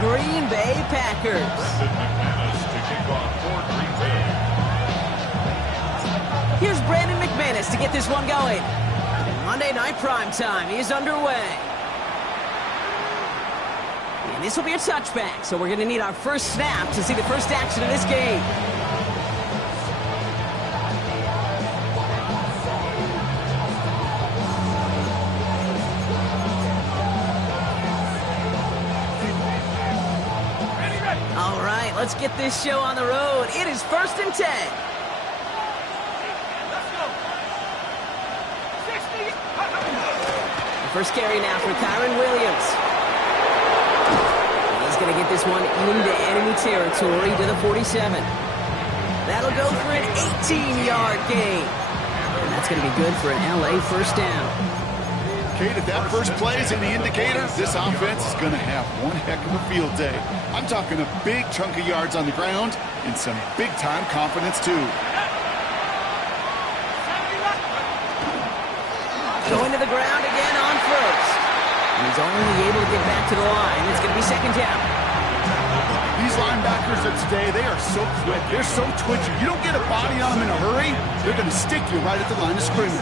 Green Bay Packers. Here's Brandon McManus to get this one going. Monday Night Primetime is underway. And this will be a touchback, so we're going to need our first snap to see the first action of this game. All right, let's get this show on the road. It is 1st and 10. First carry now for Kyron Williams. And he's going to get this one into enemy territory to the 47. That'll go for an 18-yard gain. And that's going to be good for an LA first down. Kate, if that first play is any indicator, this offense is going to have one heck of a field day. I'm talking a big chunk of yards on the ground and some big-time confidence, too. Going to the ground again on first. And he's only able to get back to the line. It's going to be 2nd down. These linebackers of today, they are so quick. They're so twitchy. You don't get a body on them in a hurry, they're going to stick you right at the line of scrimmage.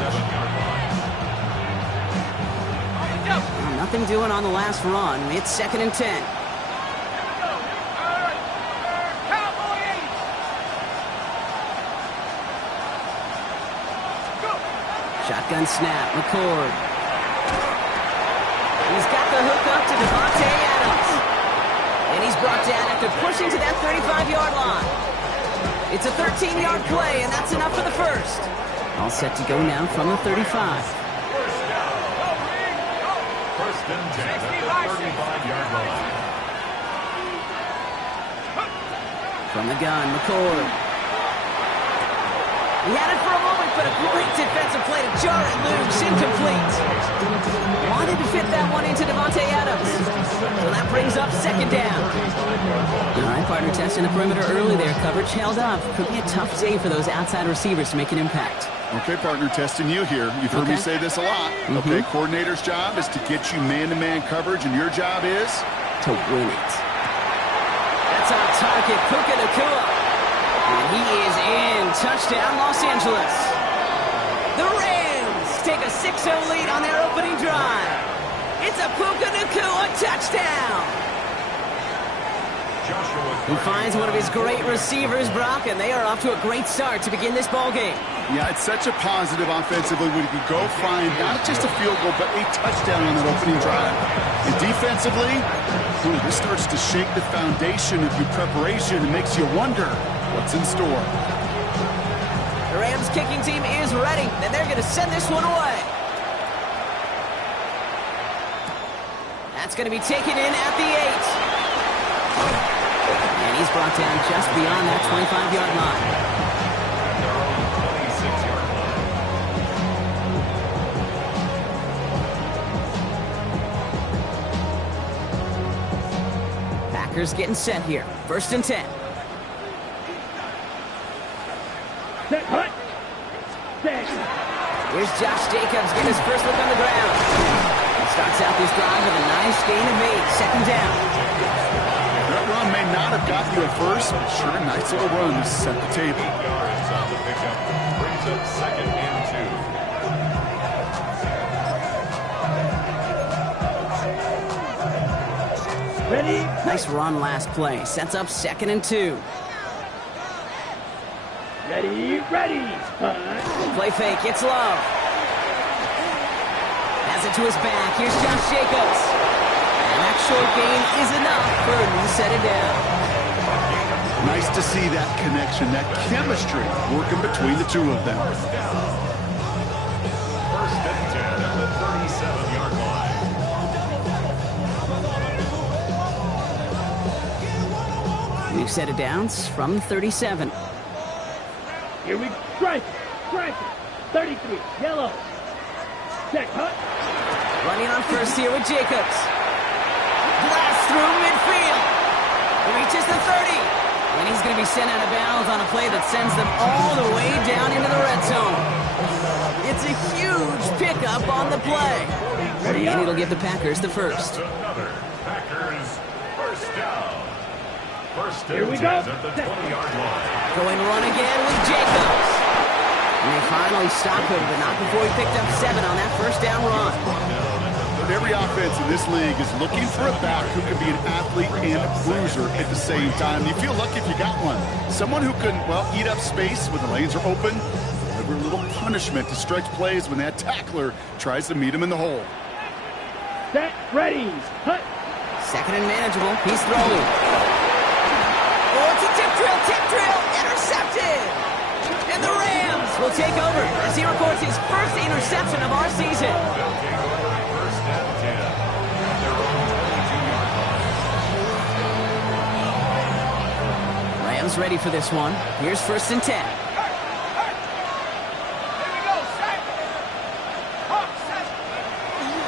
Well, nothing doing on the last run. It's 2nd and 10. Shotgun snap, McCord. He's got the hook up to Devontae Adams. And he's brought down after pushing to that 35-yard line. It's a 13-yard play, and that's enough for the first. All set to go now from the 35. First and 10 at the 35-yard line. From the gun, McCord. He had it for a moment, but a great defensive play to jar it loose, incomplete. Wanted to fit that one into Devontae Adams. So that brings up 2nd down. All right, partner, testing the perimeter early there. Coverage held up. Could be a tough day for those outside receivers to make an impact. Okay, partner, testing you here. You've heard me say this a lot. Okay, coordinator's job is to get you man-to-man coverage, and your job is? To win it. That's our target, Puka Nacua. And he is in. Touchdown, Los Angeles. The Rams take a 6-0 lead on their opening drive. It's a Puka Nacua touchdown. He finds one of his great receivers, Brock, and they are off to a great start to begin this ball game. Yeah, it's such a positive offensively when you go find not just a field goal, but a touchdown on that opening drive. And defensively, this starts to shake the foundation of your preparation and makes you wonder what's in store. The Rams kicking team is ready, and they're going to send this one away. That's going to be taken in at the 8. And he's brought down just beyond that 25-yard line. Packers getting set here. 1st and 10. Here's Josh Jacobs getting his first look on the ground. He starts out this drive with a nice gain of 8. 2nd down. That run may not have got you at first, but sure, a nice little run to set the table. Yards on the pickup brings up 2nd and 2. Ready? Nice run last play. Sets up 2nd and 2. Ready. Play fake. It's Love. Has it to his back. Here's Josh Jacobs. And that short gain is enough for a new set it down. Nice to see that connection, that chemistry working between the two of them. First and 10 at the 37-yard line. New set of downs from 37. Here we strike it. 33, yellow. Check, hut. Running on first here with Jacobs. Blast through midfield. Reaches the 30. And he's going to be sent out of bounds on a play that sends them all the way down into the red zone. It's a huge pickup on the play. And it'll give the Packers the first. Another Packers first down. First Here and we 10 go. at the 20-yard line. Going run again with Jacobs. And they finally stopped him, but not before he picked up 7 on that first down run. But every offense in this league is looking for a back who can be an athlete and a bruiser at the same time. You feel lucky if you got one. Someone who can, well, eat up space when the lanes are open, deliver a little punishment to stretch plays when that tackler tries to meet him in the hole. Set, ready, hut. Second and manageable. He's throwing. Oh, it's a tip drill, intercepted! And the Rams will take over as he records his first interception of our season. They'll take over first and 10 at their own 22-yard line. Rams ready for this one. Here's first and 10.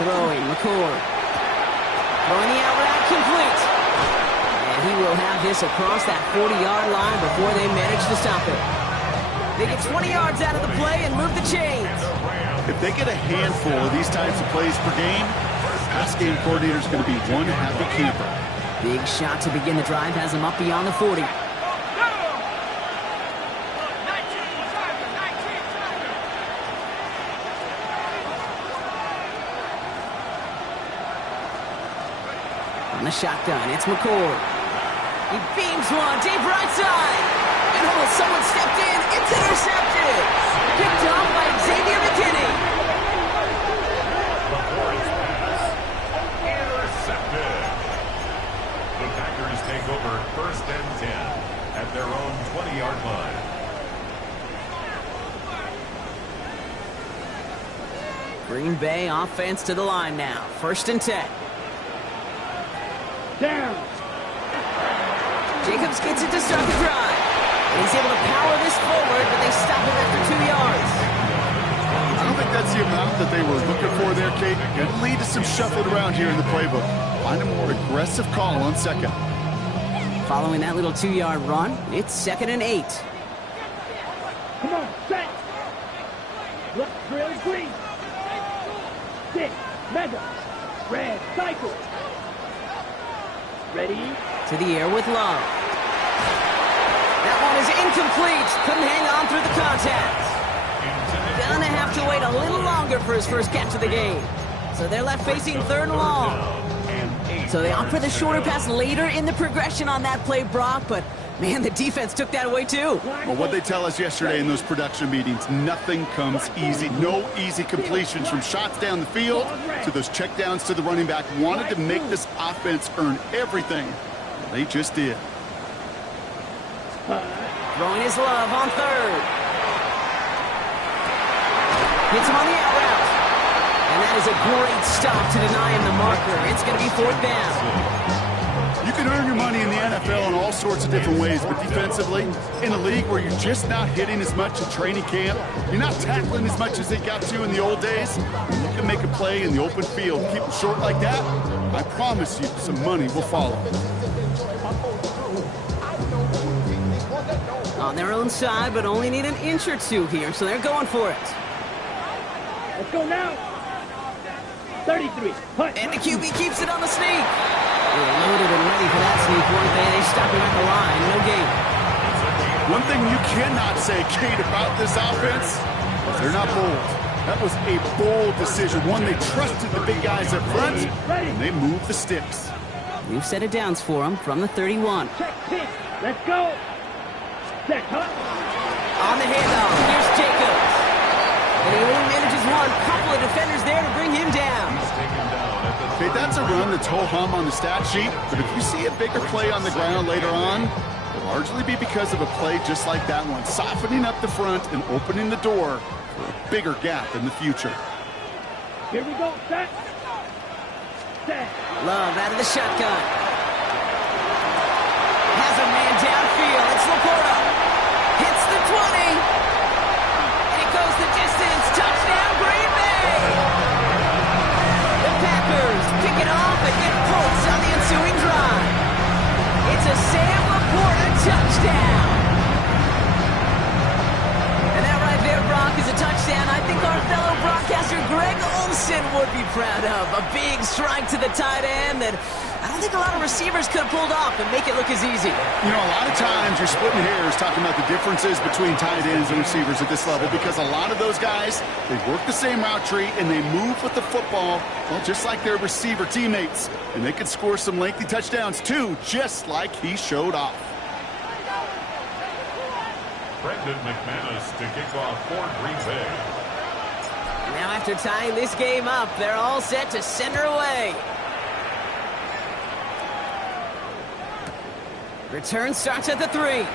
Throwing, McCord. Throwing the out route, complete. And he will have this across that 40-yard line before they manage to stop it. They get 20 yards out of the play and move the chains. If they get a handful of these types of plays per game, pass game coordinator is going to be one happy camper. Big shot to begin the drive has him up beyond the 40. On the shotgun, it's McCord. He beams one, deep right side. And someone stepped in, it's intercepted. Picked off by Xavier McKinney. Before his pass, intercepted. The Packers take over first and 10 at their own 20-yard line. Green Bay offense to the line now. First and 10. Down. Jacobs gets it to start the drive. And he's able to power this forward, but they stop him after 2 yards. I don't think that's the amount that they were looking for there, Kate. Going to lead to some shuffled around here in the playbook. Find a more aggressive call on second. Following that little 2-yard run, it's second and 8. Come on, set. Look, drill, green. 6, mega. Red, cycle. Ready? To the air with Love. That one is incomplete. Couldn't hang on through the contact. Gonna have to wait a little longer for his first catch of the game. So they're left facing third and long. So they opt for the shorter pass later in the progression on that play, Brock, but man, the defense took that away too. Well, what they tell us yesterday in those production meetings, nothing comes easy. No easy completions from shots down the field to those checkdowns to the running back. Wanted to make this offense earn everything. They just did. Throwing his Love on third. Hits him on the out route. And that is a great stop to deny him the marker. It's going to be fourth down. You can earn your money in the NFL in all sorts of different ways, but defensively, in a league where you're just not hitting as much in training camp, you're not tackling as much as they got to in the old days, you can make a play in the open field. Keep it short like that, I promise you some money will follow. On their own side, but only need an inch or two here, so they're going for it. Let's go now. 33. Punt. And the QB keeps it on the sneak. They were loaded and ready for that sneak, weren't they? They stopped him at the line. No gain. One thing you cannot say, Kate, about this offense, they're not bold. That was a bold decision. One, they trusted the big guys up front, and they moved the sticks. New set of downs for him from the 31. Check pitch. Let's go. Set, hut. On the handoff, here's Jacobs. And he only manages one. Couple of defenders there to bring him down. Okay, that's a run that's ho-hum on the stat sheet, but if you see a bigger play on the ground later on, it'll largely be because of a play just like that one, softening up the front and opening the door for a bigger gap in the future. Here we go. Set. Set. Love out of the shotgun. Has a man downfield. It's Laporta. Hits the 20. And it goes the distance. Touchdown, Green Bay. The Packers pick it off and get points on the ensuing drive. It's a Sam Laporta touchdown. And that right there, Brock, is a touchdown I think our fellow broadcaster Greg Olsen would be proud of. A big strike to the tight end that I don't think a lot of receivers could have pulled off and make it look as easy. You know, a lot of times you're splitting hairs talking about the differences between tight ends and receivers at this level because a lot of those guys, they work the same route tree and they move with the football, well, just like their receiver teammates. And they can score some lengthy touchdowns too, just like he showed off. Brendan McManus to kick off for Green Bay. Now after tying this game up, they're all set to send her away. Return starts at the 3.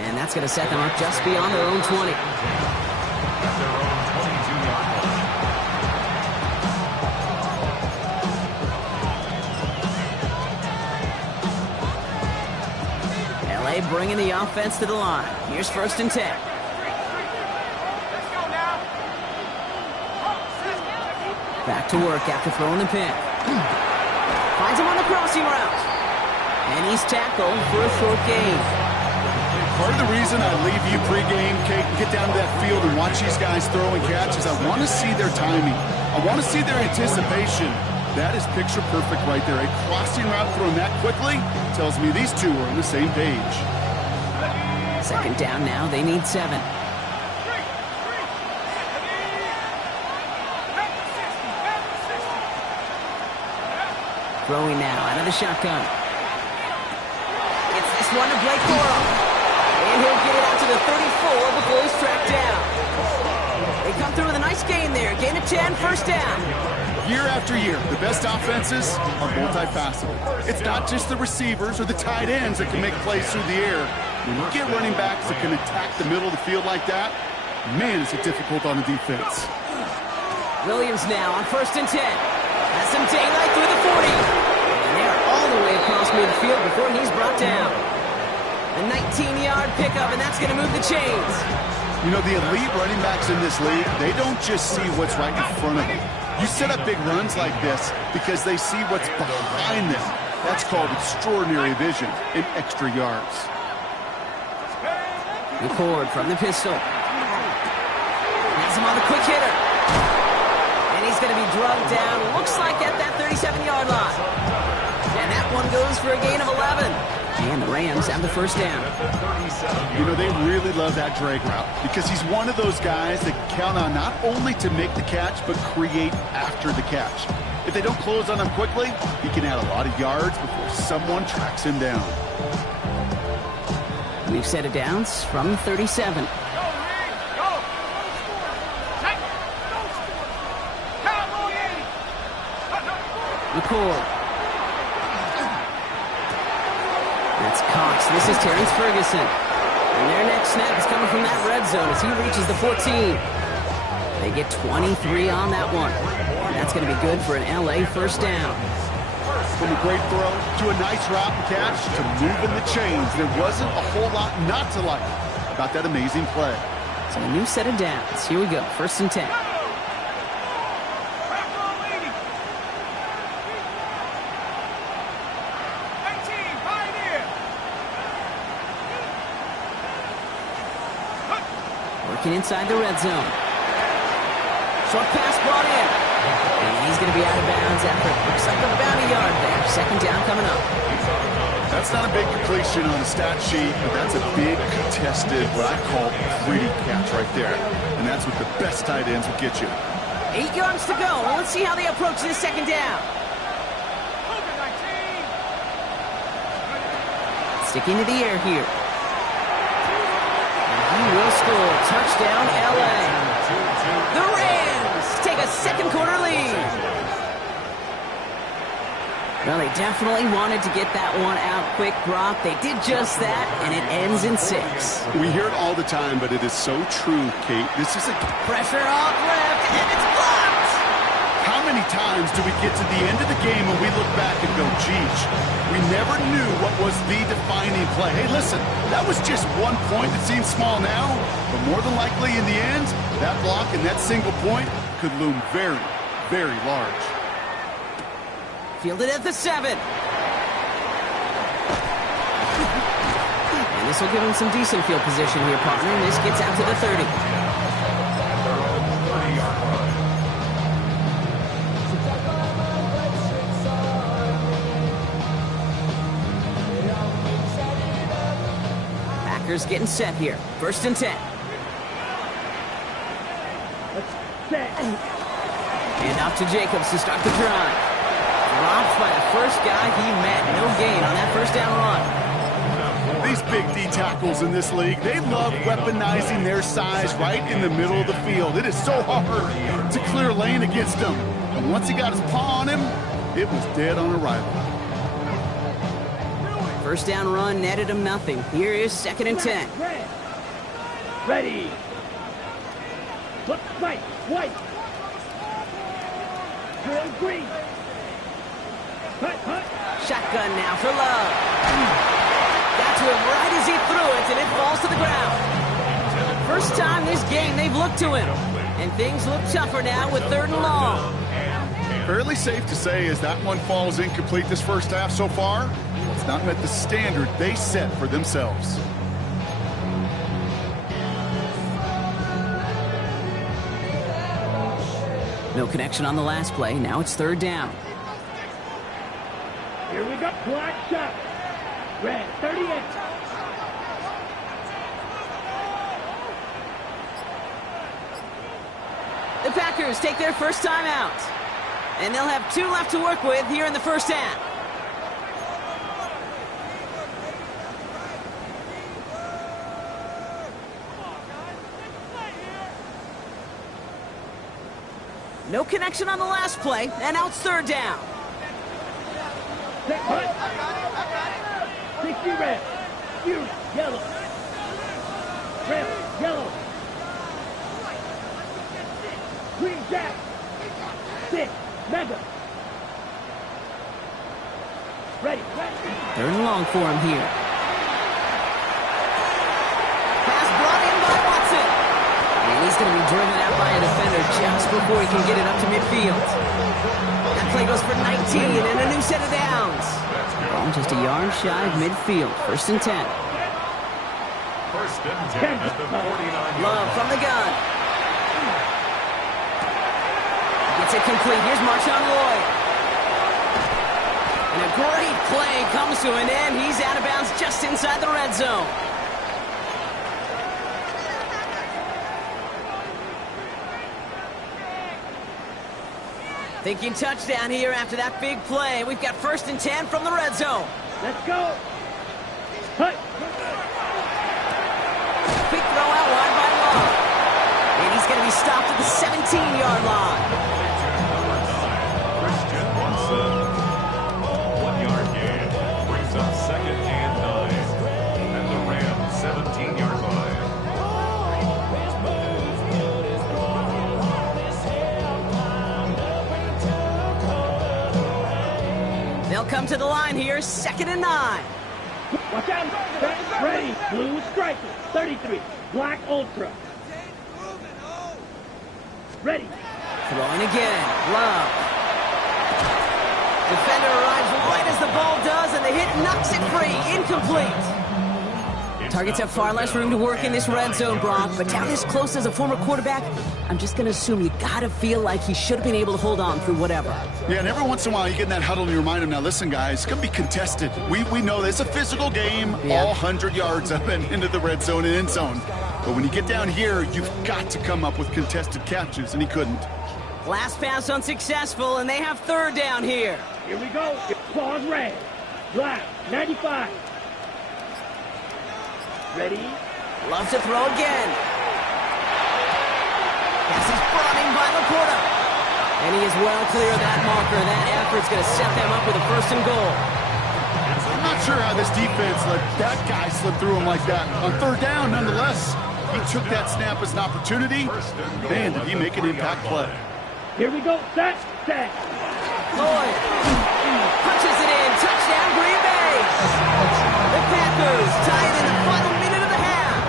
And that's going to set them up just beyond their own 20. At their own 22-yard line. LA bringing the offense to the line. Here's 1st and 10. Back to work after throwing the pin. Finds him on the crossing route. And he's tackled for a short gain. Part of the reason I leave you pregame, Kate, and get down to that field and watch these guys throw and catch is I want to see their timing. I want to see their anticipation. That is picture perfect right there. A crossing route thrown that quickly tells me these two are on the same page. 2nd down now. They need 7. Throwing now out of the shotgun. It's this one to Blake Corum. And he'll get it out to the 34 before he's tracked down. They come through with a nice gain there. Gain of 10, 1st down. Year after year, the best offenses are multifaceted. It's not just the receivers or the tight ends that can make plays through the air. When you get running backs that can attack the middle of the field like that, man, is it difficult on the defense. Williams now on 1st and 10. Has some daylight through the 40. And they're all the way across midfield before he's brought down. A 19-yard pickup, and that's going to move the chains. You know, the elite running backs in this league, they don't just see what's right in front of them. You set up big runs like this because they see what's behind them. That's called extraordinary vision and extra yards. McCord from the pistol. Has him on the quick hitter. And he's going to be drugged down, looks like at that 37-yard line. And that one goes for a gain of 11. And the Rams have the 1st down. You know, they really love that drag route because he's one of those guys that can count on not only to make the catch, but create after the catch. If they don't close on him quickly, he can add a lot of yards before someone tracks him down. We've set it downs from 37. McCord. That's Cox. This is Terrence Ferguson. And their next snap is coming from that red zone as he reaches the 14. They get 23 on that one. And that's going to be good for an LA 1st down. From a great throw to a nice route and catch to moving the chains, there wasn't a whole lot not to like about that amazing play. So a new set of downs. Here we go. 1st and 10. Working inside the red zone. Short pass brought in. And he's going to be out of bounds after it looks like about a yard there. 2nd down coming up. That's not a big completion on a stat sheet, but that's a big contested, what I call pretty catch right there. And that's what the best tight ends will get you. 8 yards to go. Well, let's see how they approach this 2nd down. Sticking to the air here. He will score. Touchdown, LA. The Rams take a 2nd quarter lead. Well, they definitely wanted to get that one out quick, Brock. They did just that, and it ends in 6. We hear it all the time, but it is so true, Kate. This is a... Pressure off left, and it's blocked! How many times do we get to the end of the game and we look back and go, geez, we never knew what was the defining play. Hey, listen, that was just one point that seems small now, but more than likely in the end, that block and that single point could loom very, very large. Fielded at the 7. And this will give him some decent field position here, partner. And this gets out to the 30. Packers getting set here. 1st and 10. Set. And off to Jacobs to start the drive. Dropped by the first guy he met. No gain on that 1st down run. These big D tackles in this league, they love weaponizing their size right in the middle of the field. It is so hard to clear lane against them. And once he got his paw on him, it was dead on arrival. 1st down run netted him nothing. Here is 2nd and 10. Ready. Look, right, white. Drill green. Hut. Shotgun now for Love. Got to him right as he threw it, and it falls to the ground. First time this game they've looked to him. And things look tougher now with 3rd and long. Fairly safe to say as that one falls incomplete this first half so far, it's not met the standard they set for themselves. No connection on the last play. Now it's 3rd down. Here we go. Black shot. Red, 38. The Packers take their first time out. And they'll have 2 left to work with here in the 1st half. No connection on the last play, and now it's 3rd down. Set, hut. 60 red. You, yellow. Red, yellow. Green jack. 6, mega. Ready. 3rd and long for him here. Pass brought in by Watson. And he's going to be driven out by a defender just before he can get it up to midfield. That play goes for 19 and a new set of downs. Ball just a yard shy of midfield. 1st and 10. 1st and 10 at the 49. Love from the gun. Gets it complete. Here's Marshawn Lloyd. And a great play comes to an end. He's out of bounds just inside the red zone. Thinking touchdown here after that big play. We've got 1st and 10 from the red zone. Let's go. Hut. Quick throw out wide by Love. And he's going to be stopped at the 17-yard line. Christian Watson. 1-yard gain. Brings up 2nd and 9. At the Rams' 17-yard line. They'll come to the line here, 2nd and 9. Watch out. Ready. Blue striker. 33. Black ultra. Ready. Throwing again. Love. Defender arrives right as the ball does, and the hit knocks it free. Incomplete. Targets have far less room to work in this red zone, Brock, but down this close as a former quarterback, I'm just going to assume you got to feel like he should have been able to hold on through whatever. Yeah, and every once in a while you get in that huddle and you remind him, now listen guys, it's going to be contested. We know this is a physical game, all 100 yards up and into the red zone and end zone. But when you get down here, you've got to come up with contested catches, and he couldn't. Last pass unsuccessful, and they have 3rd down here. Here we go. Claws red. Black. 95. Ready. Love to throw again. Pass is brought in by Laporta. And he is well clear of that marker. That effort's going to set them up with a 1st and goal. I'm not sure how this defense let that guy slip through him like that. On 3rd down, nonetheless, he took that snap as an opportunity. Man, did he make an impact play. Here we go. Set. Lloyd punches it in. Touchdown, Green Bay. The Packers tie it in the final minute of the half.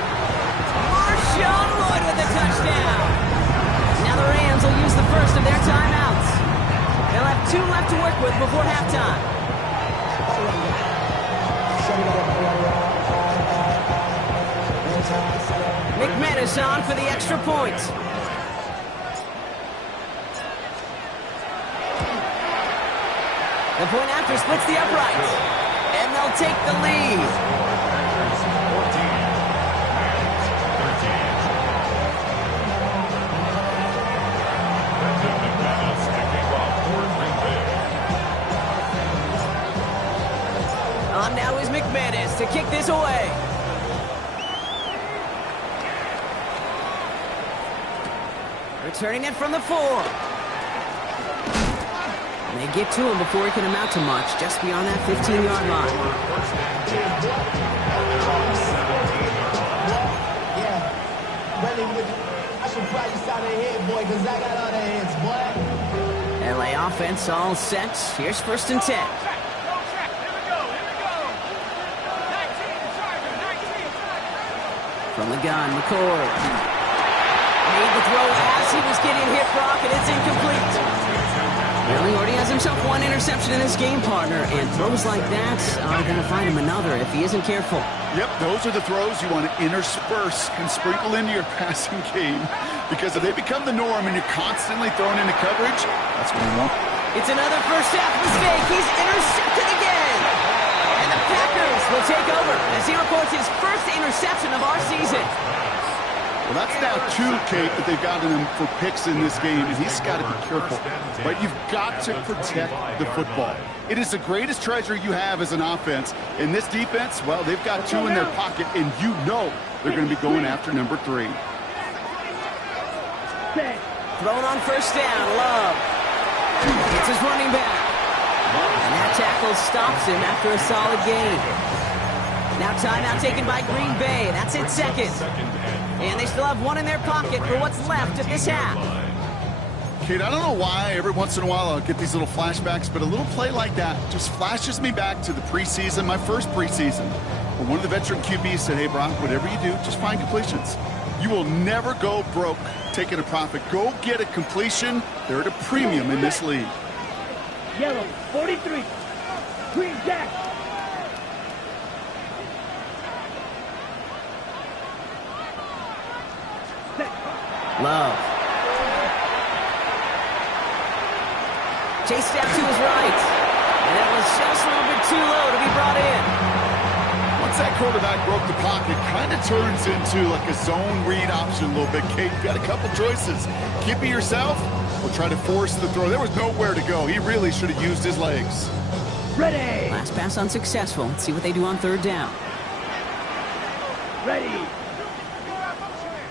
Marshawn Lloyd with the touchdown. Now the Rams will use the first of their timeouts. They'll have 2 left to work with before halftime. McManus on for the extra point. The point after splits the uprights. And they'll take the lead. On now is McManus to kick this away. Returning it from the 4. And they get to him before he can amount to much, just beyond that 15-yard line. I should probably start a head, boy, because I got all the heads, boy. LA offense all set. Here's 1st and 10. From the gun, McCord. Made the throw as he was getting hit, Brock, and it's incomplete. Well, he already has himself one interception in this game, partner, and throws like that are going to find him another if he isn't careful. Yep, those are the throws you want to intersperse and sprinkle into your passing game, because if they become the norm and you're constantly thrown into coverage, that's what you want. It's another first half mistake. He's intercepted again. And the Packers will take over as he records his first interception of our season. Well, that's now 2, Kate, that they've gotten him for picks in this game, and he's got to be careful. But you've got to protect the football. It is the greatest treasure you have as an offense. In this defense, well, they've got 2 in their pocket, and you know they're going to be going after number 3. Thrown on first down, Love. It's his running back. And that tackle stops him after a solid gain. Now timeout taken by Green Bay. That's it, 2nd. And they still have 1 in their pocket for what's left of this half. Kate, I don't know why every once in a while I'll get these little flashbacks, but a little play like that just flashes me back to the preseason, my first preseason. When one of the veteran QBs said, hey, Brock, whatever you do, just find completions. You will never go broke taking a profit. Go get a completion. They're at a premium in this league. Yellow, 43. Green Jack. Love. Chased out to his right. And that was just a little bit too low to be brought in. Once that quarterback broke the pocket, kind of turns into like a zone read option a little bit. Kate, you got a couple choices. Keep it yourself or try to force the throw. There was nowhere to go. He really should have used his legs. Ready. Last pass unsuccessful. Let's see what they do on 3rd down. Ready.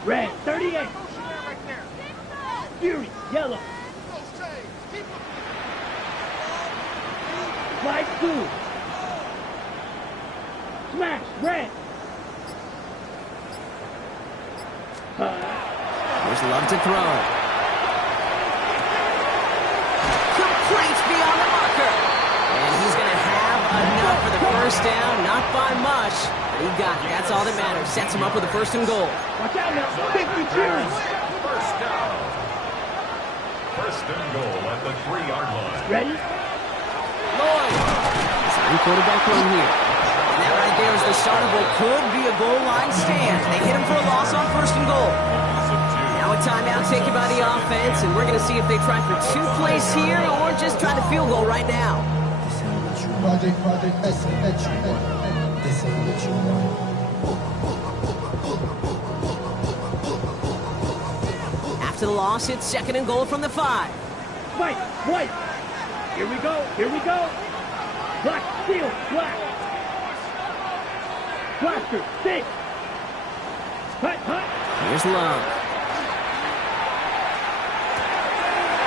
Red, 38. Fury, yellow. Flag 2. Smash, red. There's Love to throw. Complete beyond the marker. And he's going to have enough for the first down. Not by much. But he got it. That's all that matters. Sets him up with a 1st and goal. Watch out now. 52. First down. 1st and goal at the 3-yard line. Ready? Lloyd. Sign quarterback run here. And that right there is the start of what could be a goal line stand. They hit him for a loss on 1st and goal. Now a timeout taken by the offense, and we're going to see if they try for 2 plays here or just try to field goal right now. After the loss, it's 2nd and goal from the 5. White. Here we go. Black, steel, black. Blaster, 6. Hut. Here's Love.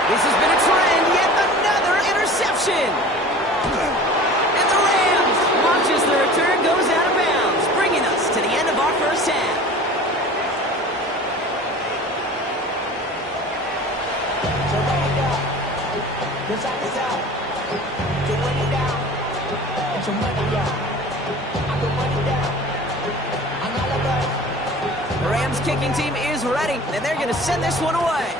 This has been a trend, yet another interception. And the Rams watch as the return goes out of bounds, bringing us to the end of our first half. The Rams kicking team is ready, and they're going to send this one away.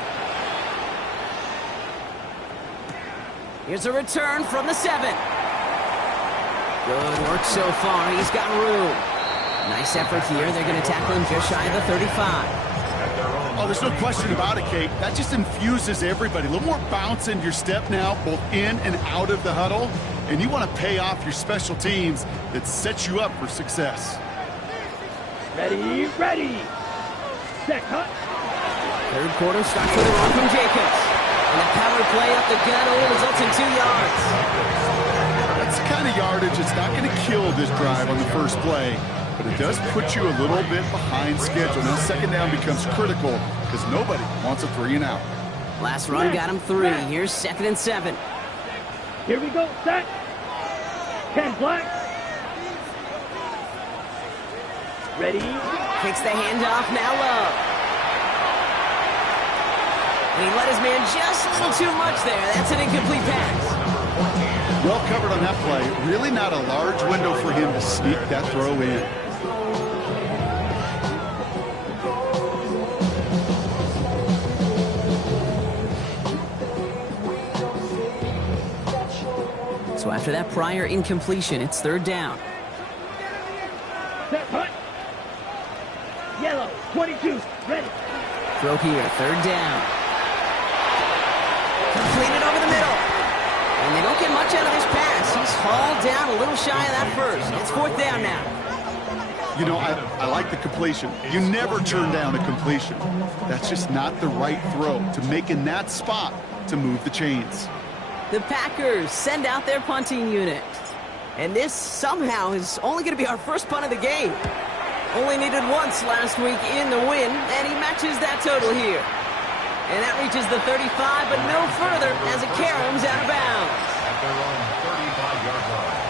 Here's a return from the 7. Good work so far. He's got room. Nice effort here. They're going to tackle him just shy of the 35. Oh, there's no question about it, Kate. That just infuses everybody. A little more bounce in your step now, both in and out of the huddle. And you want to pay off your special teams that set you up for success. Ready. Set, hut. 3rd quarter starts with a run from Jacobs. And the power play up the gut only results in 2 yards. That's the kind of yard yardage. It's not going to kill this drive on the first play, but it does put you a little bit behind schedule. Now second down becomes critical because nobody wants a 3-and-out. Last run got him 3. Here's 2nd and 7. Here we go, set. 10 black. Ready. Takes the handoff, now Love. And he let his man just a little too much there. That's an incomplete pass. Well covered on that play. Really not a large window for him to sneak that throw in. So after that prior incompletion, it's 3rd down. Set, punt. Yellow, 22, ready. Throw here, 3rd down. Completed over the middle. And they don't get much out of this pass. He's hauled down a little shy of that first. It's 4th down now. You know, I like the completion. You never turn down a completion. That's just not the right throw to make in that spot to move the chains. The Packers send out their punting unit. And this somehow is only going to be our first punt of the game. Only needed once last week in the win, and he matches that total here. And that reaches the 35, but no further as it caroms out of bounds. At their own 35-yard line.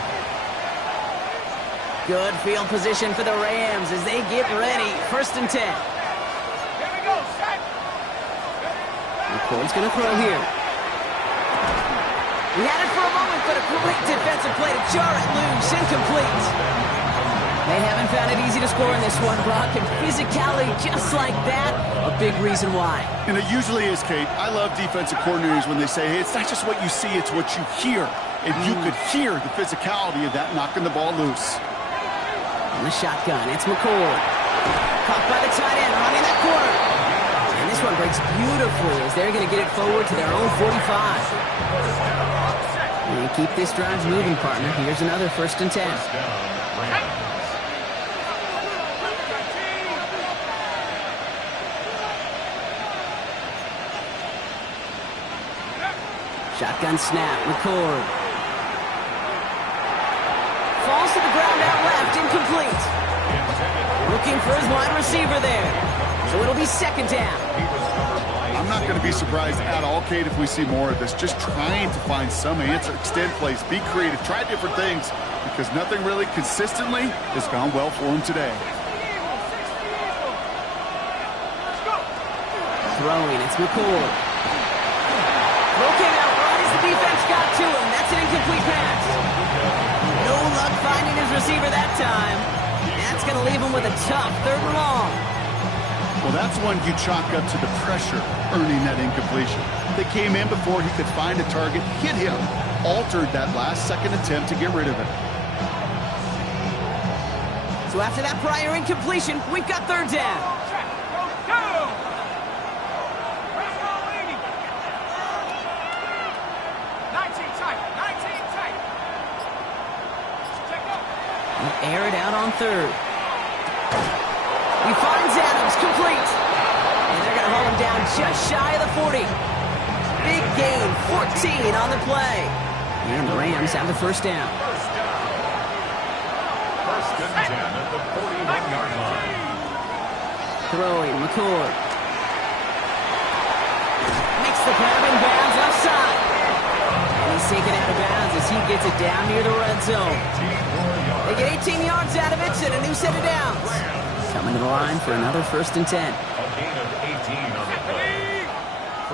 Good field position for the Rams as they get ready. 1st and 10. Here we go, set. McCoy's going to throw here. He had it for a moment, but a great defensive play to jar it loose. Incomplete. They haven't found it easy to score in this one, Brock, and physicality just like that, a big reason why. And it usually is, Kate. I love defensive coordinators when they say, hey, it's not just what you see, it's what you hear. And you could hear the physicality of that knocking the ball loose. On the shotgun, it's McCoy. Caught by the tight end, running that corner. And this one breaks beautifully as they're going to get it forward to their own 45. And keep this drive moving, partner. Here's another 1st and 10. Shotgun snap, McCord. Falls to the ground out left, incomplete. Looking for his wide receiver there. So it'll be 2nd down. I'm not going to be surprised at all, Kate, if we see more of this. Just trying to find some answer, extend plays, be creative, try different things, because nothing really consistently has gone well for him today. Throwing, it's McCord. Throw came out right as the defense got to him. That's an incomplete pass. No luck finding his receiver that time. That's going to leave him with a tough 3rd and long. Well, that's one you chalk up to the pressure earning that incompletion. They came in before he could find a target, hit him, altered that last second attempt to get rid of it. So after that prior incompletion, we've got 3rd down. Go! 19 tight, 19 tight. Check up. Air it out on 3rd. He finds Adams, complete. And they're going to hold him down just shy of the 40. Big gain, 14 on the play. And the Rams have the 1st down. 1st and 10 at the 41-yard line. Throwing, McCord. Makes the grab in bounds left side. And he's taken out of bounds as he gets it down near the red zone. They get 18 yards out of it and a new set of downs. Coming to the line for another 1st and 10. A gain of 18 on the play.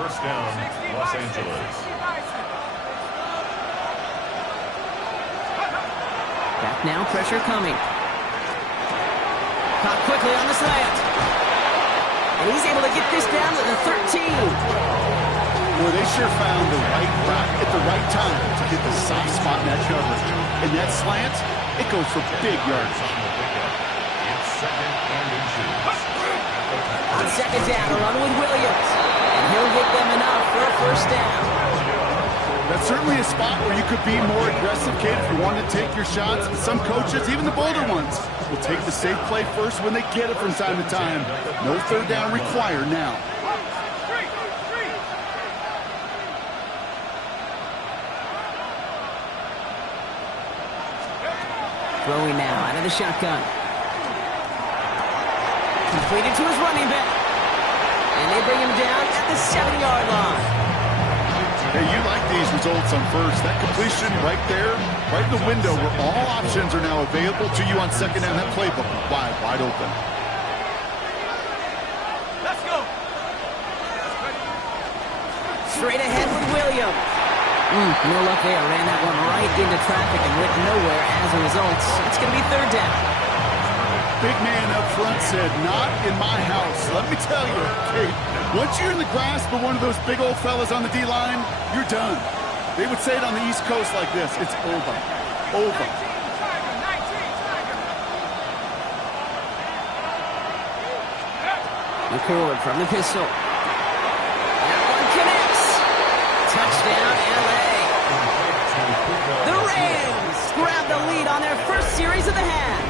1st down, Los Angeles. Back now, pressure coming. Caught quickly on the slant. And he's able to get this down to the 13. Boy, they sure found the right route at the right time to get the soft spot in that coverage. And that slant, it goes for big yardage. On 2nd down, a run with Williams. And he'll get them enough for a 1st down. That's certainly a spot where you could be more aggressive, Kate, if you want to take your shots. Some coaches, even the bolder ones, will take the safe play first when they get it from time to time. No 3rd down required now. Throwing now out of the shotgun. Completed to his running back. And they bring him down at the 7-yard line. Hey, you like these results on first. That completion right there, right in the window where all options are now available to you on second down. That playbook wide open. Let's go. Straight ahead with Williams. No luck there. Ran that one right into traffic and went nowhere as a result. It's going to be third down. Big man up front said, not in my house. Let me tell you, Kate, once you're in the grasp of one of those big old fellas on the D-line, you're done. They would say it on the East Coast like this. It's over. Over. 19 Tiger. McCord from the pistol. That one connects. Touchdown, L.A. The Rams grab the lead on their first series of the half.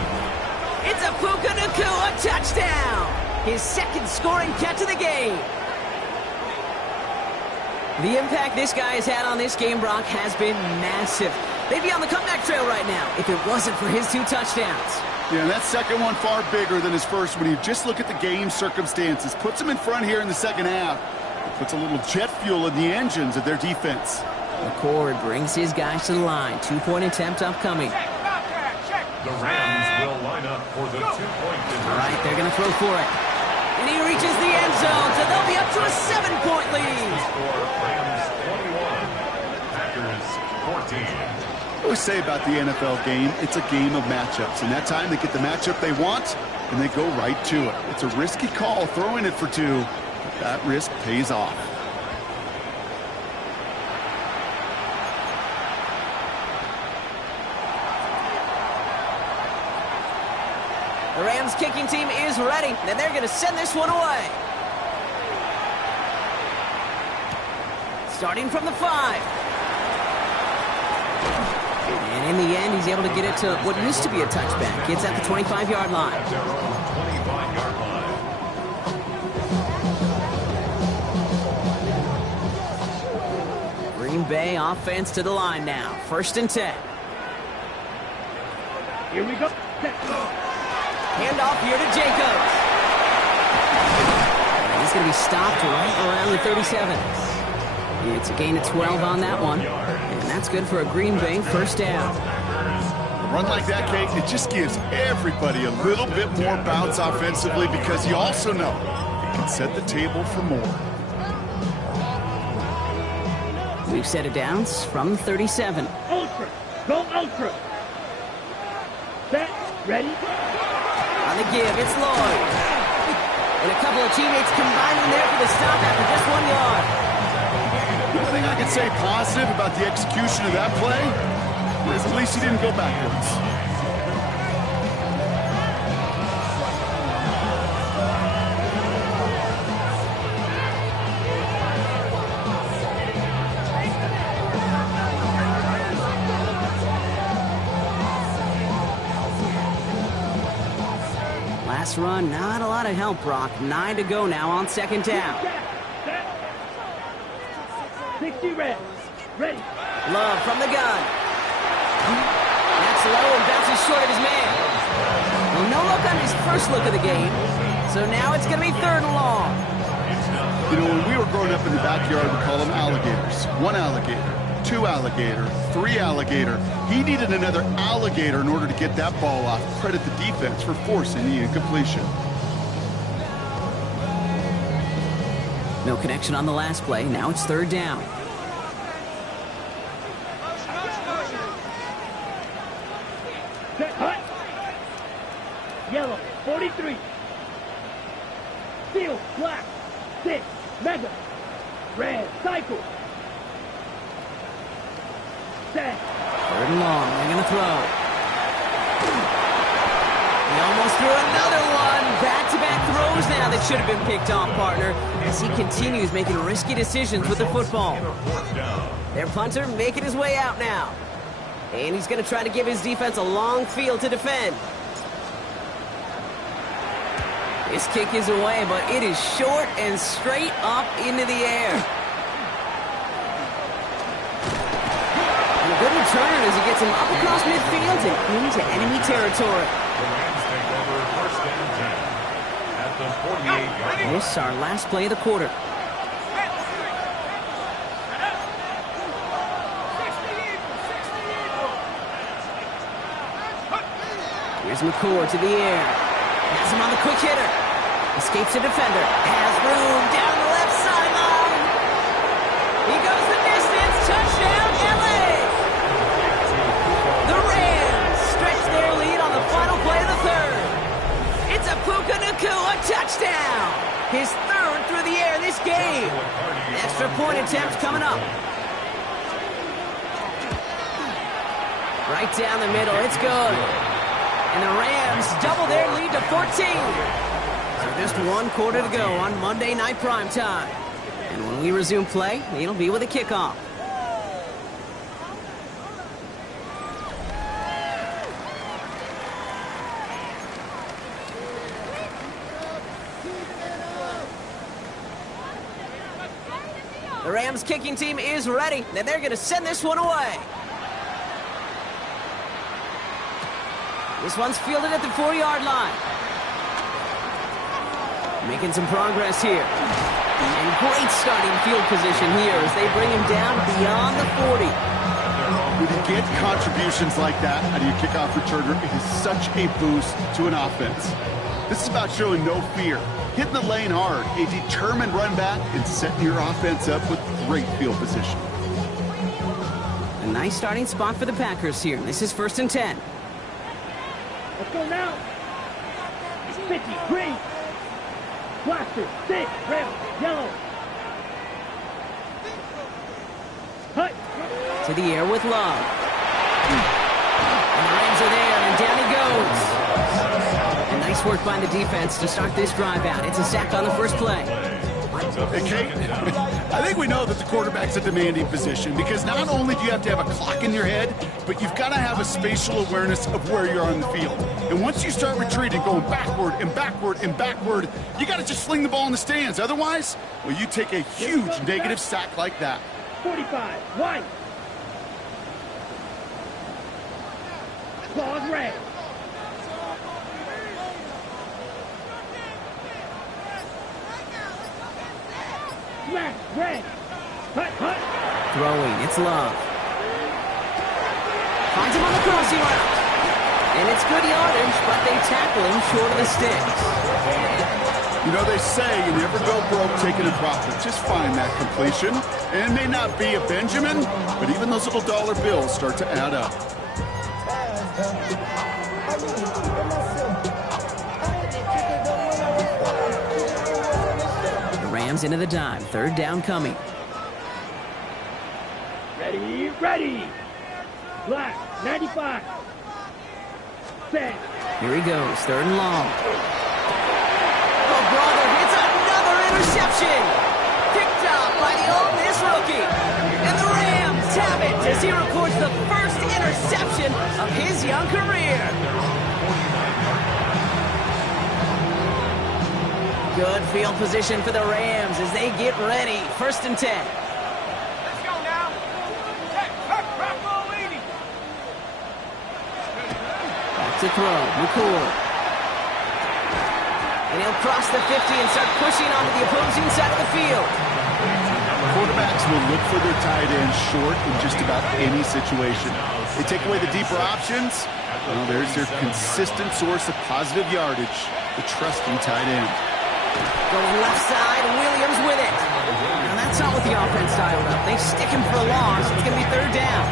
It's a Puka Nacua touchdown. His second scoring catch of the game. The impact this guy has had on this game, Brock, has been massive. They'd be on the comeback trail right now if it wasn't for his 2 touchdowns. Yeah, that second one far bigger than his first when you just look at the game circumstances. Puts him in front here in the second half. It puts a little jet fuel in the engines of their defense. McCord brings his guys to the line. 2-point attempt upcoming. The Rams will line up for the 2-point conversion. All right, they're going to throw for it. And he reaches the end zone, so they'll be up to a 7-point lead. Score Rams 21, Packers 14. I always say about the NFL game, it's a game of matchups. And that time they get the matchup they want, and they go right to it. It's a risky call throwing it for 2, but that risk pays off. The Rams kicking team is ready, and they're going to send this one away. Starting from the 5. And in the end, he's able to get it to what used to be a touchback. It's at the 25-yard line. At their own 25-yard line. Green Bay offense to the line now. 1st and 10. Here we go. Handoff here to Jacobs. He's going to be stopped right around the 37. It's a gain of 12 on that one. And that's good for a Green Bay 1st down. A run like that, Kate, it just gives everybody a little bit more bounce offensively because you also know it can set the table for more. We've set it down from 37. Ultra. Go ultra. Set. Ready. On the give, it's Lloyd. And a couple of teammates combining there for the stop after just 1 yard. The only thing I can say positive about the execution of that play is at least he didn't go backwards. Last run, not a lot of help, Brock. 9 to go now on 2nd down. 60 Reds. Ready. Love from the gun. That's low and bounces short of his man. Well, no look on his first look of the game. So now it's going to be 3rd and long. You know, when we were growing up in the backyard, we call them alligators. 1 alligator, 2 alligator, 3 alligator. He needed another alligator in order to get that ball off. Credit the defense for forcing the incompletion. No connection on the last play. Now it's 3rd down. Set. Hut. Yellow. 43. Steel. Black. 6. Mega. Red. Cycle. Set. 3rd and long. They're going to throw. He almost threw another one. Back-to-back throws now that should have been picked off, partner, as he continues making risky decisions with the football. Their punter making his way out now. And he's going to try to give his defense a long field to defend. This kick is away, but it is short and straight up into the air. And a good return as he gets him up across midfield and into enemy territory. The Rams take over first and 10 at the 48-yard line. This is our last play of the quarter. Here's McCord to the air. Has him on the quick hitter. Escapes the defender. Has room down the left sideline. He goes the distance. Touchdown, LA! The Rams stretch their lead on the final play of the third. It's a Puka Nacua touchdown. His third through the air this game. Extra point attempt coming up. Right down the middle. It's good. And the Rams double their lead to 14. So just one quarter to go on Monday Night Primetime. And when we resume play, it'll be with a kickoff. The Rams kicking team is ready, and they're going to send this one away. This one's fielded at the 4-yard line. Making some progress here. And great starting field position here as they bring him down beyond the 40. When you get contributions like that out of your kickoff returner, it is such a boost to an offense. This is about showing no fear, hitting the lane hard, a determined run back, and setting your offense up with great field position. A nice starting spot for the Packers here. This is 1st and 10. Let's go now. 50, green. Blaster, 6, red, yellow. Hut. To the air with Love. And the Rams are there, and down he goes. And nice work by the defense to start this drive out. It's a sack on the first play. Hey, Kate, I think we know that the quarterback's a demanding position because not only do you have to have a clock in your head, but you've got to have a spatial awareness of where you're on the field. And once you start retreating, going backward and backward and backward, you got to just sling the ball in the stands. Otherwise, well, you take a huge negative sack like that. 45, white. Claws red. Black, red. Hut, hut. Throwing, it's Love. Finds him on the crossing route. And it's good yardage, but they tackle him short of the sticks. You know, they say you never go broke taking a profit. Just find that completion. And it may not be a Benjamin, but even those little dollar bills start to add up. Rams into the dime. 3rd down coming. Ready, ready. Black, 95. Set. Here he goes. 3rd and long. Oh, brother, it's another interception. Picked up by the Ole Miss rookie. And the Rams have it as he records the first interception of his young career. Good field position for the Rams as they get ready. 1st and 10. Let's go now. Back ball leading. Back to throw. McCord. And he'll cross the 50 and start pushing onto the opposing side of the field. Quarterbacks will look for their tight end short in just about any situation. They take away the deeper options. Well, there's their consistent source of positive yardage, the trusting tight end. Going left side, Williams with it. And that's not what the offense dialed up. They stick him for a loss. It's going to be 3rd down.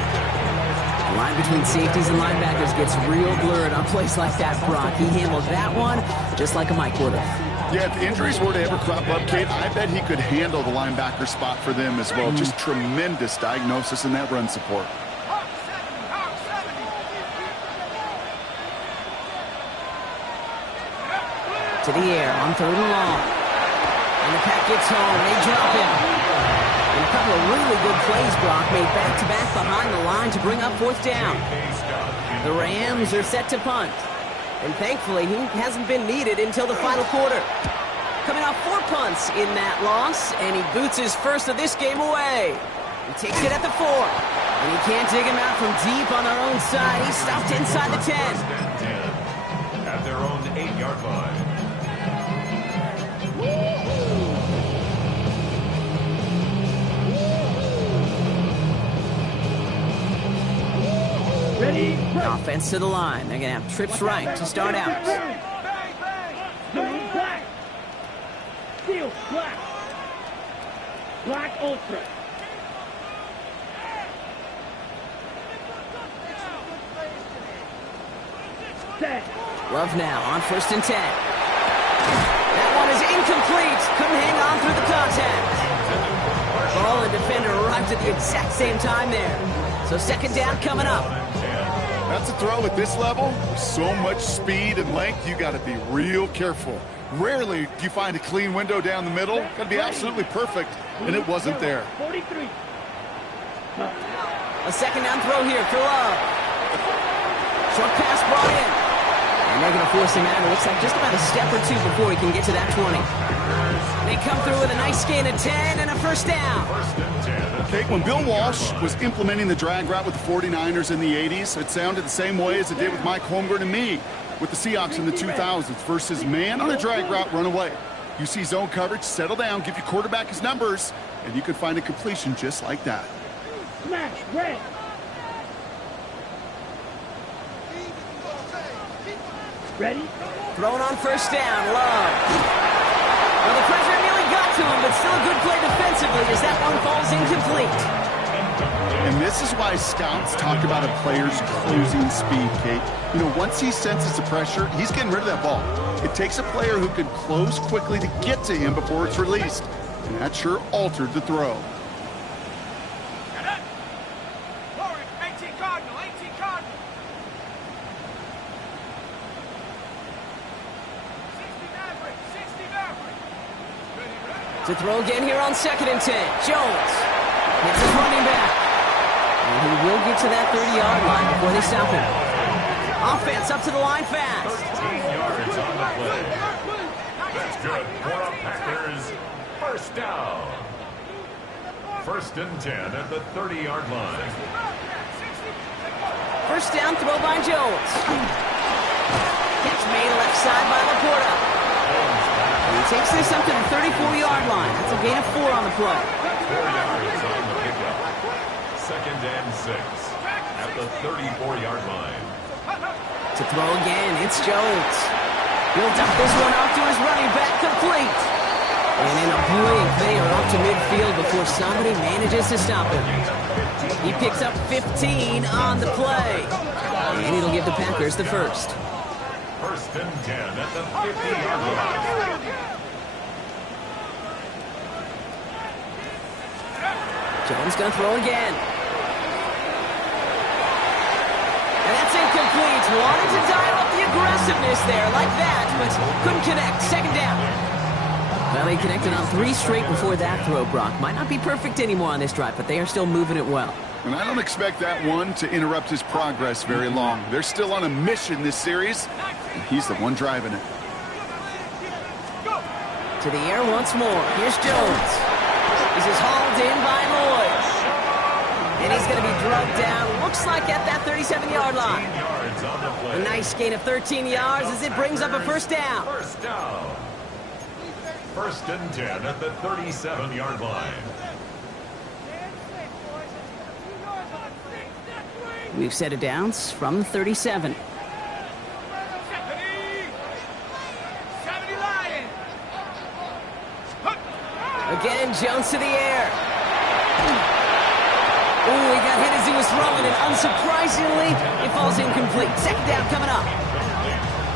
The line between safeties and linebackers gets real blurred on plays like that, Brock. He handled that one just like a Mike would have. Yeah, if the injuries were to ever crop up, Kate, I bet he could handle the linebacker spot for them as well. Just tremendous diagnosis in that run support. To the air on 3rd and long. And the pack gets home. They drop him. And a couple of really good plays, Brock, made back-to-back behind the line to bring up 4th down. The Rams are set to punt. And thankfully, he hasn't been needed until the final quarter. Coming off 4 punts in that loss, and he boots his first of this game away. He takes it at the 4. And he can't dig him out from deep on their own side. He's stuffed inside the 10. First and 10 at their own 8-yard line. Ready? Offense to the line. They're going to have trips right to start out. Blue, black. Steel, black. Black Ultra. Set. Love now on 1st and 10. That one is incomplete. Couldn't hang on through the contact. Ball and defender arrived at the exact same time there. So 2nd down coming up. That's a throw at this level. So much speed and length, you got to be real careful. Rarely do you find a clean window down the middle. Got to be absolutely perfect, and it wasn't there. 43. A 2nd down throw here for Love. Short pass brought in. And they're going to force him out. It looks like just about a step or two before he can get to that 20. They come through with a nice gain of 10 and a 1st down. Okay, when Bill Walsh was implementing the drag route with the 49ers in the 80s, it sounded the same way as it did with Mike Holmgren and me with the Seahawks in the 2000s versus man on a drag route, run away. You see zone coverage, settle down, give your quarterback his numbers, and you can find a completion just like that. Smash, red. Ready? Throwing on 1st down, Love. Well, the pressure nearly got to him, but still a good play defensively as that one falls incomplete. And this is why scouts talk about a player's closing speed, Kate. You know, once he senses the pressure, he's getting rid of that ball. It takes a player who can close quickly to get to him before it's released. And that sure altered the throw. Forward, 18 Cardinal, 18 Cardinal. 60 Maverick, 60 Maverick. To throw again here on 2nd and 10. Jones hits his running back. And he will get to that 30-yard line before they stop him. Offense up to the line fast. 13 yards on the play. That's good for the Packers. 1st down. 1st and 10 at the 30-yard line. 1st down throw by Jones. Catch made left side by Laporta. And he takes this up to the 34-yard line. That's a gain of 4 on the play. 4 yards on the pickup. 2nd and 6 at the 34-yard line. To throw again, it's Jones. He'll dump this one off to his running back, complete. And in a blink, they are up to midfield before somebody manages to stop him. He picks up 15 on the play. And it'll give the Packers the 1st. 1st and 10 at the 50-yard line. Jones gonna throw again. And that's incomplete. Wanted to dial up the aggressiveness there like that, but couldn't connect. 2nd down. Well, he connected on 3 straight before that throw, Brock. Might not be perfect anymore on this drive, but they are still moving it well. And I don't expect that one to interrupt his progress very long. They're still on a mission this series, and he's the one driving it. To the air once more. Here's Jones. This is hauled in by Lloyd. And he's going to be drugged down, looks like at that 37-yard line. Yards on the play. A nice gain of 13 yards as it brings up a 1st down. 1st down. 1st and 10 at the 37-yard line. We've set it down from the 37. 70 Lions. Again, Jones to the air. Ooh, he got hit as he was throwing, and unsurprisingly, it falls incomplete. 2nd down coming up.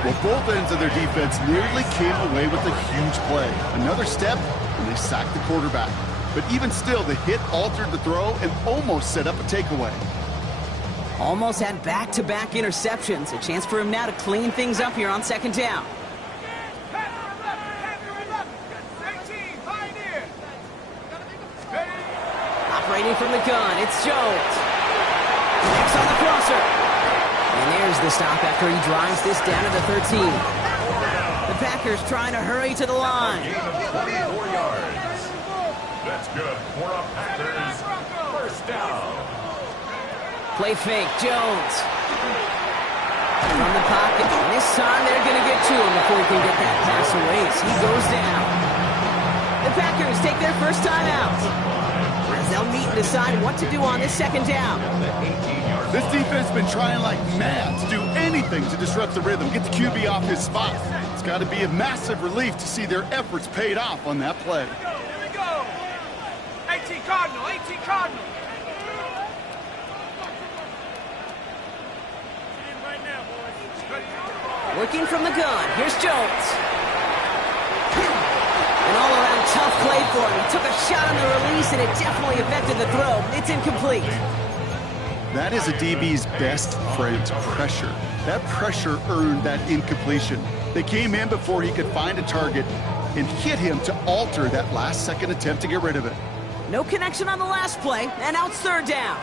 Well, both ends of their defense nearly came away with a huge play. Another step, and they sacked the quarterback. But even still, the hit altered the throw and almost set up a takeaway. Almost had back-to-back interceptions. A chance for him now to clean things up here on 2nd down. Operating from the gun, it's Jones. Next on the crosser. And there's the stop after he drives this down to the 13. The Packers trying to hurry to the line. Gain of 24 yards. That's good for a Packers 1st down. Play fake, Jones. From the pocket. This time they're going to get to him before he can get that pass away as he goes down. The Packers take their first time out, as they'll meet and decide what to do on this second down. This defense has been trying like mad to do anything to disrupt the rhythm, get the QB off his spot. It's got to be a massive relief to see their efforts paid off on that play. Here we go. 18 Cardinal, 18 Cardinal. Working from the gun. Here's Jones. An all-around tough play for him. He took a shot on the release, and it definitely affected the throw. It's incomplete. That is a DB's best friend, pressure. That pressure earned that incompletion. They came in before he could find a target and hit him to alter that last-second attempt to get rid of it. No connection on the last play, and now it's third down.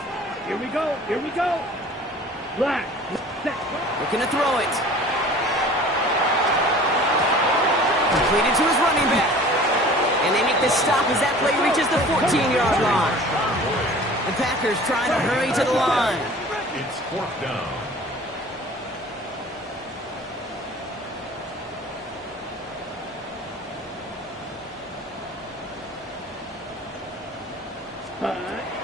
Here we go. Here we go. Black. Looking to throw it. Completed to his running back. And they make the stop as that play reaches the 14-yard line. The Packers trying to hurry to the line. It's fourth down.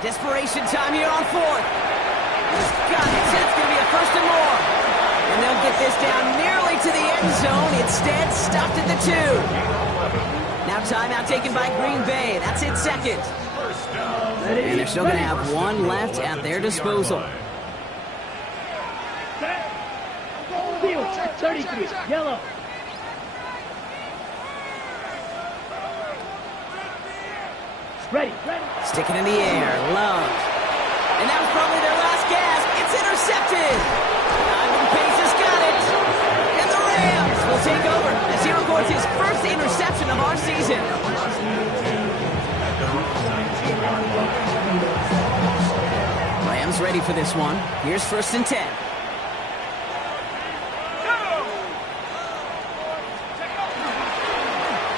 Desperation time here on fourth. He's got it. It's going to be a first and more. And they'll get this down nearly to the end zone. Instead, stopped at the 2. Now timeout taken by Green Bay. That's it, second. And they're still going to have one left at their disposal. Field, 33, yellow. Ready. Stick it in the air. Love. And that was probably their last gasp. It's intercepted. Ivan Pace has got it. And the Rams will take over as he records his first interception of our season. Rams ready for this one. Here's first and 10.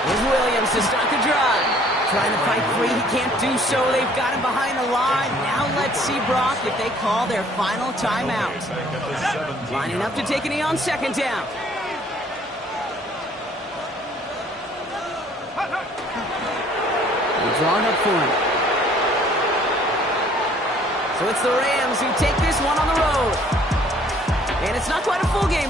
Here's Williams to start the drive. Trying to fight free, he can't do so. They've got him behind the line. Now let's see, Brock, if they call their final timeout. Lining up to take a knee on second down. They're drawing up for him. So it's the Rams who take this one on the road. And it's not quite a full game.